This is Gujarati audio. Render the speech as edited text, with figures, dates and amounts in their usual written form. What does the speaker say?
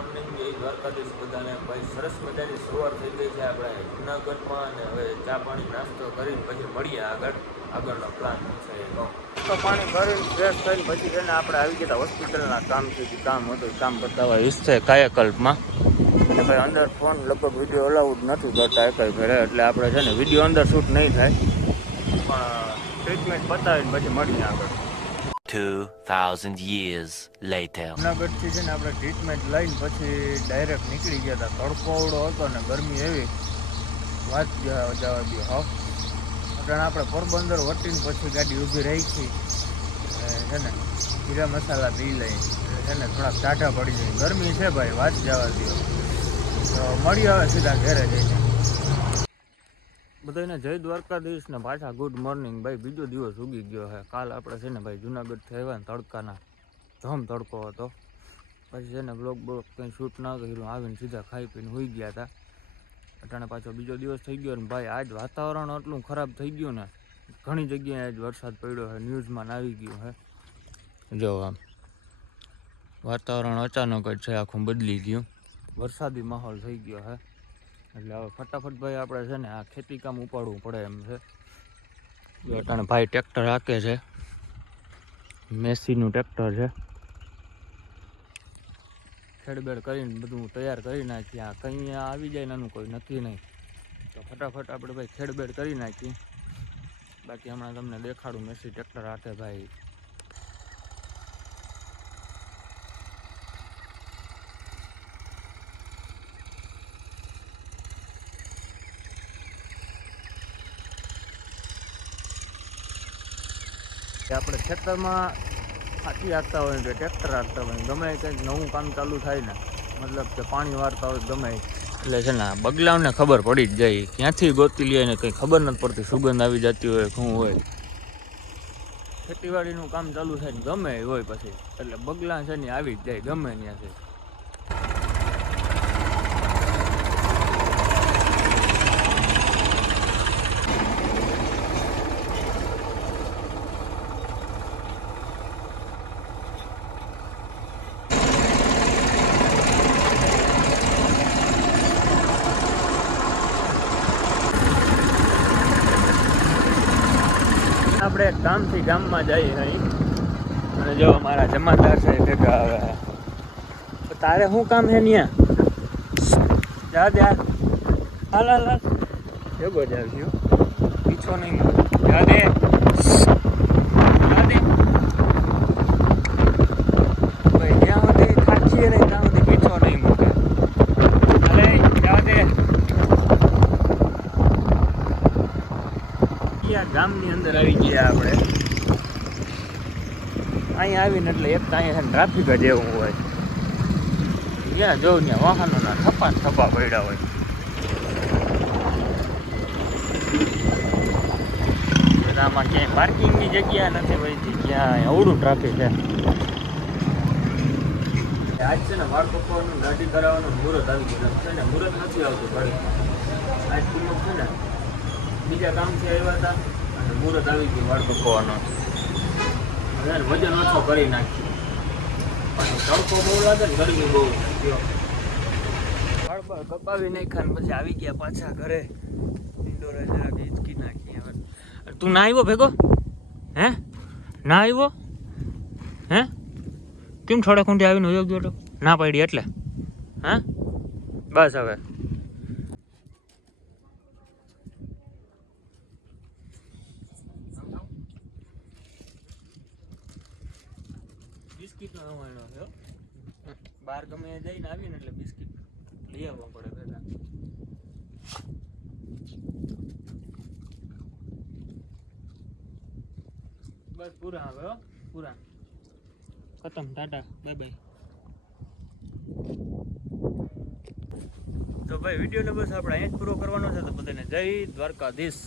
મોર્નિંગ જય દ્વારકાધીશ બધાને. ભાઈ સરસ મજાની સવાર થઈ ગઈ છે આપણે જુનાગઢમાં, અને હવે ચા પાણી નાસ્તો કરીને પછી મળીએ આગળનો પ્લાન છે એ કહું તો પાણી કરીને ફ્રેશ થઈને પછી છે ને આપણે આવી ગયા હોસ્પિટલના કામથી કામ હતું કામ કરતા હોય ઈચ્છે કાયાકલ્પમાં. અને ભાઈ અંદર ફોન લગભગ વિડીયો અલાઉડ નથી કરતા એકાઈ ફેરે, એટલે આપણે છે ને વિડીયો અંદર શૂટ નહીં થાય, પણ ટ્રીટમેન્ટ બતાવીને પછી મળીએ આગળ. 2000 years later. જુનાગઢથી છે ને આપણે ટ્રીટમેન્ટ લઈને પછી ડાયરેક્ટ નીકળી ગયા હતા. તડકો અવડો હતો ને ગરમી એવી વાત જવા દો હા. કારણ આપણે પોરબંદર વટીને પછી ગાડી ઊભી રાખી છે ને જીરા મસાલા પી લઈ છે ને થોડાક ટાઢા પડી જાય. ગરમી છે ભાઈ વાત જવા દો. તો મળી આવે સીધા ઘરે જઈને. બધાને જય દ્વારકાધીશ ને પાછા ગુડ મોર્નિંગ. ભાઈ બીજો દિવસ ઉગી ગયો છે. કાલ આપણે છે ને ભાઈ જુનાગઢથી આવ્યા ને તડકાના ધમ તડકો હતો. પછી છે ને બ્લોગ કંઈ શૂટ ના કર્યું, આવીને સીધા ખાઈ પીને હોઈ ગયા હતા. અટાણે પાછો બીજો દિવસ થઈ ગયો ને ભાઈ આજ વાતાવરણ એટલું ખરાબ થઈ ગયું ને, ઘણી જગ્યાએ આજ વરસાદ પડ્યો છે, ન્યૂઝમાં આવી ગયું છે. જો આમ વાતાવરણ અચાનક જ છે આખું બદલી ગયું, વરસાદી માહોલ થઈ ગયો છે. એટલે હવે ફટાફટ ભાઈ આપણે છે ને આ ખેતી કામ ઉપાડવું પડે એમ છે. અટાણે ભાઈ ટ્રેક્ટર હાકે છે, મેસીનું ટ્રેક્ટર છે. ખેડબેડ કરીને બધું તૈયાર કરી નાખીએ. આ કંઈ આવી જાય એનું કોઈ નક્કી નહીં, તો ફટાફટ આપણે ભાઈ ખેડબેડ કરી નાખીએ. બાકી હમણાં તમને દેખાડું મેસી ટ્રેક્ટર હાકે ભાઈ. આપણે ખેતરમાં હાથી હાંકતા હોય કે ટ્રેક્ટર હાંકતા હોય, ગમે કંઈક નવું કામ ચાલુ થાય ને, મતલબ કે પાણી વાળતા હોય ગમે એટલે છે ને બગલાઓને ખબર પડી જ જાય. ક્યાંથી ગોતી લે ને કંઈ ખબર નથી પડતી, સુગંધ આવી જતી હોય શું હોય. ખેતીવાડીનું કામ ચાલુ થાય ને ગમે હોય પછી એટલે બગલા છે ને આવી જ જાય ગમે ત્યાંથી. આપણે ગામથી ગામમાં જઈએ અહીં, અને જો અમારા જમાદાર છે ભેગા આવે. તારે શું કામ છે ત્યાં? જા દે હાલ હાલ હાલ ભેગો જ આવ્યો, પીછો નહીં જા દે જા દે. ભાઈ જ્યાં સુધી થાકીએ નહીં ત્યાં સુધી પીછો નહીં મૂકે. અરે જા દે. ગામની અંદર આવી ગયા આપણે. અહીંયા આવીને એટલે એક તો અહીંયા ટ્રાફિક જ એવું હોય, જ્યાં જોઉં ત્યાં વાહનોના થપ્પા થપ્પા પડ્યા હોય. આમાં ક્યાંય પાર્કિંગની જગ્યા નથી વહીતી, ક્યાં અવડું ટ્રાફિક છે. આજ છે ને વાળ કપાવાનું દાઢી કરાવવાનું મુહૂર્ત આવી ગયું છે ને, મુહૂર્ત નથી આવતું ઘરે. આજ કિંમત છે ને બીજા કામથી આવ્યા હતા અને મુહૂર્ત આવી ગયું વાળ કપાવવાનો. વજન ઓછો કરી નાખ્યું, પણ તડકો બહુ લાગે ને ગરમી બહુ વાળ કપાવી નાખ્યા ને પછી આવી ગયા પાછા ઘરે. ઇન્ડોરે જરાક હિચકી નાખી. હવે તું ના આવ્યો ભેગો? હે ના આવ્યો? હે કેમ થોડા ખૂંટી આવીને વયો ગયો તો? ના પડી એટલે હા બસ. હવે બિસ્કિટનો રવાણો છે બહાર ગમે જઈને આવીને એટલે બિસ્કિટ લઈ આવવા પડે પહેલા. બસ પૂરા હવે પૂરા ખતમ. Tata bye bye. તો ભાઈ વિડીયોને બસ આપણે અહીંયા જ પૂરો કરવાનો છે. તો બધાને જય દ્વારકાધીશ.